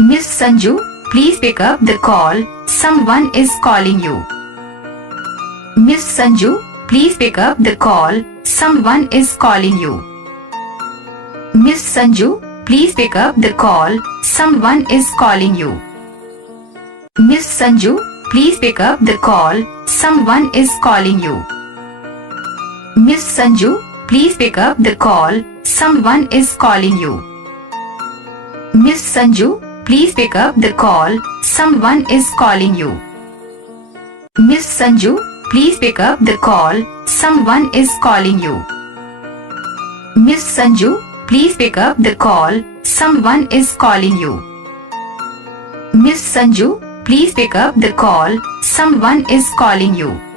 Miss Sanju, please pick up the call. Someone is calling you. Miss Sanju, please pick up the call. Someone is calling you. Miss Sanju, please pick up the call. Someone is calling you. Miss Sanju, please pick up the call. Someone is calling you. Miss Sanju, please pick up the call. Someone is calling you. Miss Sanju, please pick up the call. Someone is calling you. Miss Sanju, please pick up the call. Someone is calling you. Miss Sanju, please pick up the call. Someone is calling you. Miss Sanju, please pick up the call. Someone is calling you.